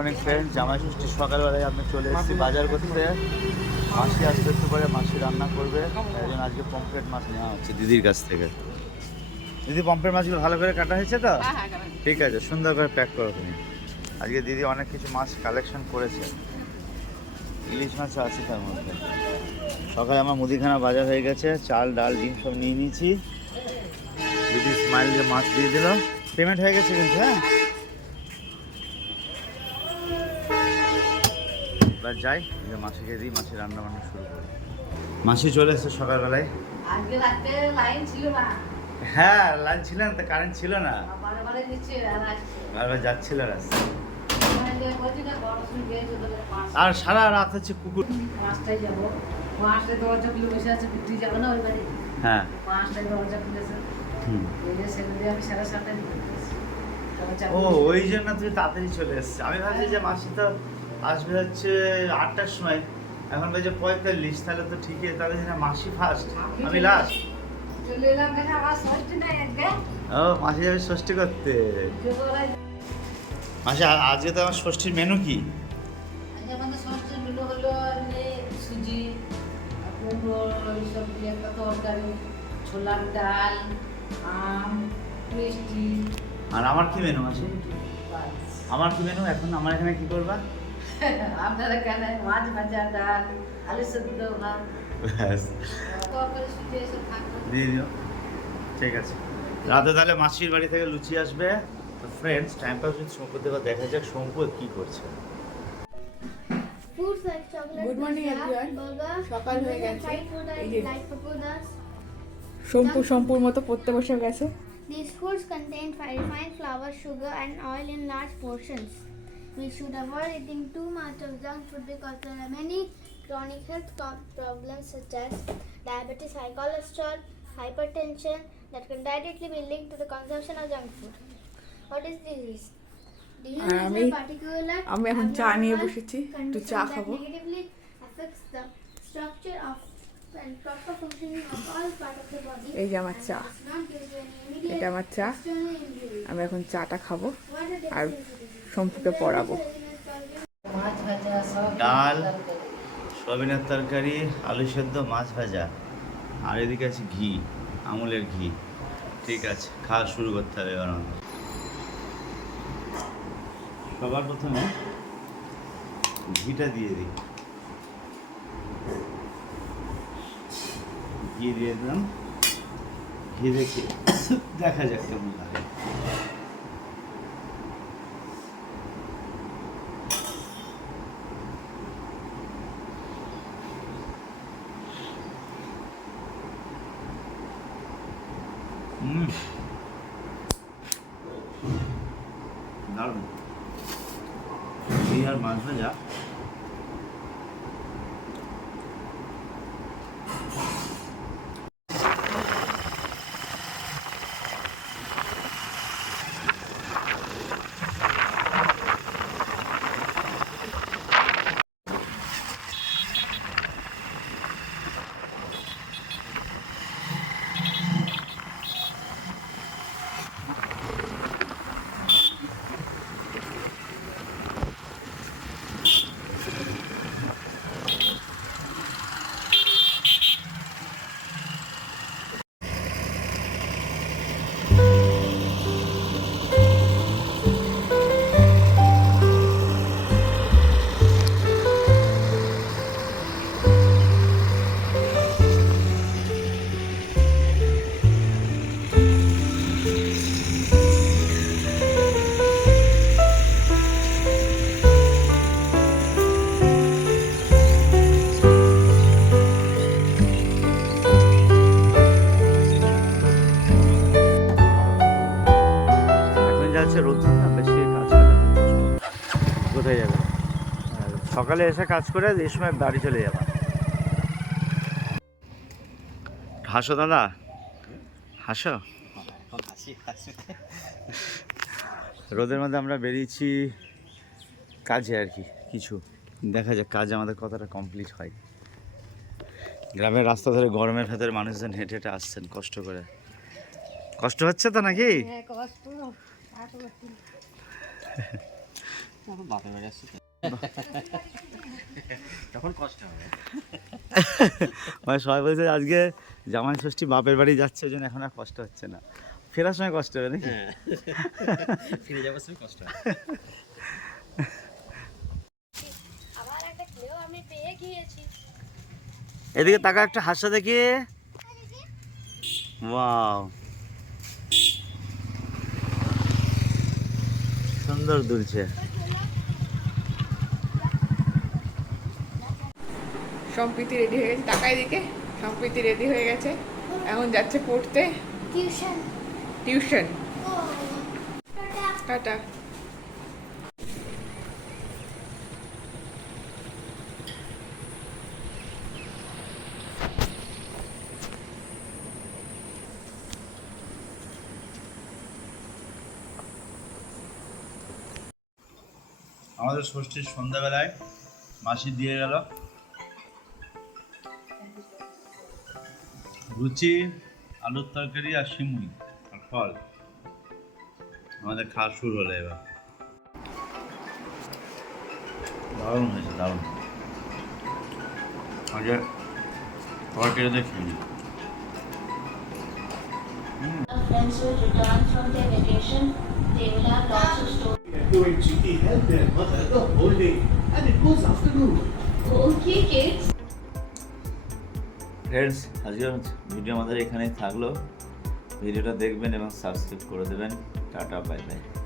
অনেক ফ্রেন্ড জামাই ষষ্ঠী সকালবেলায় আপনি চলে এসেছি বাজার করতে। মাসি আসতে একটু পরে মাসি রান্না করবে। তাই জন্য আজকে পম্পলেট মাছ নেওয়া হচ্ছে। দিদির কাছ থেকে। দিদি পম্পলেট মাছগুলো ভালো করে কাটা হয়েছে তো? ঠিক আছে সুন্দর করে প্যাক করো তুমি। আজকে দিদি অনেক কিছু মাছ কালেকশন করেছে। ইলিশ মাছও আছে তার মধ্যে। সকালে আমার মুদিখানা বাজার হয়ে গেছে। চাল ডাল ডিম সব নিয়ে নিয়েছি। দিদি স্মাইল যে মাছ দিয়ে দিল। পেমেন্ট হয়ে গেছে কিন্তু হ্যাঁ? যাই যে মাসিকে দিই মাসি রান্না বান্না শুরু করি মাসি চলে এসছে সকালবেলায়। লাইন ছিল না। হ্যাঁ লাইন ছিল না কারেন্ট ছিল না। বারবার যাচ্ছিল রাস্তা ওখানে যে বলছি না বড় শুনে গিয়েছে তোদের পাঁচ আর সারা রাত হচ্ছে কুকুর পাঁচটায় যাব। পাঁচটায় দরজা খুলে বসে আছে তুই যাবে না ওই বাড়ি? হ্যাঁ। পাঁচটায় দরজা খুলেছে। ও ওই জন্য তুমি তাড়াতাড়ি চলে এসছে আমি ভাবছি যে মাসি তো আসবে হচ্ছে আটটার সময় এখন বাজে পঁয়তাল্লিশ তাহলে তো ঠিকই তাহলে মাসি ফার্স্ট আমি লাস্ট ও মাসি যাবে ষষ্ঠী করতে। মাসি আজকে তো আমার ষষ্ঠীর মেনু কি? ছোলার ডাল আম মিষ্টি। আর আমার কি মেনু মাসি? আমার কি মেনু এখন আমার এখানে কি করবা? আপনারা কেন মাছ ভাজা ডাল আলু সেদ্ধ ভাত ব্যাস তরকারি সুজি এসব থাকবে দিয়ে দিও ঠিক আছে রাতে তাহলে মাসির বাড়ি থেকে লুচি আসবে তো ফ্রেন্ডস টাইম পাস উইথ শঙ্কুর থেকে দেখা যাক শঙ্কু কি করছে সকাল হয়ে গেছে। সম্পু সম্পুর মতো পড়তে বসে গেছে These foods contain fi- refined flour, sugar, and oil in large portions. We should avoid eating too much of junk food because there are many chronic health problems such as diabetes, high cholesterol, hypertension that can directly be linked to the consumption of junk food. What is you know আমি- particular আমি এখন চা নিয়ে বসেছি একটু চা that খাব negatively affects the structure of and proper functioning of all part of the body. এই যে আমার চা এটা আমার চা. আমি এখন চাটা খাব আর সম্পুকে পড়াবো। ডাল। সয়াবিনের তরকারি, আলু সেদ্ধ, মাছ ভাজা। আর এদিকে আছে ঘি, আমুলের ঘি। ঠিক আছে, খাওয়া শুরু করতে হবে এবার। সবার প্রথমে ঘিটা দিয়ে দিই। ঘি দিয়ে দিলাম। ঘি দেখে দেখা যাক কেমন লাগে। হুম দারুণ। ঘি আর মাছ ভাজা এখন যাচ্ছে রোদ না বেশি কাজ করে কোথায় যাবে? সকালে এসে কাজ করে এই সময় বাড়ি চলে যাবা। হাসো দাদা। হাসো? রোদের মধ্যে আমরা বেরিয়েছি কাজে আর কি, কিছু। দেখা যাক, কাজ আমাদের কতটা কমপ্লিট হয়। গ্রামের রাস্তা ধরে গরমের ভেতরে মানুষজন হেঁটে হেঁটে আসছেন, কষ্ট করে। কষ্ট হচ্ছে তো নাকি? হ্যাঁ কষ্ট। মানে সবাই বলছে আজকে জামাই ষষ্ঠী বাপের বাড়ি যাচ্ছে ওই জন্য এখন আর কষ্ট হচ্ছে না। ফেরার সময় কষ্ট হবে নাকি? হ্যাঁ। ফিরে যাবার সময় কষ্ট হবে। আবার একটা ক্লেও আমি পেয়ে গিয়েছি। এদিকে তাকা একটা হাসা দেখি ওয়াও। সুন্দর দুলছে। সম্প্রীতি রেডি হয়ে গেছে। টাকা এদিকে। সম্প্রীতি রেডি হয়ে গেছে। এখন যাচ্ছে পড়তে। টিউশন। টিউশন। টাটা। আমাদের ষষ্ঠীর সন্ধ্যাবেলায় মাসি দিয়ে গেল। লুচি আলুর তরকারি আর সিমুই আর ফল। আমাদের খাওয়া শুরু হলো এবার। দারুণ হয়েছে দারুণ। আগে কেটে দেখি। Friends will return from their vacation, they will have lots of stories. Doing cheeky help their mother the whole day and it goes afternoon. Okay, kids. Friends আজকের ভিডিও আমাদের এখানেই থাকল ভিডিওটা দেখবেন এবং সাবস্ক্রাইব করে দেবেন টাটা বাই বাই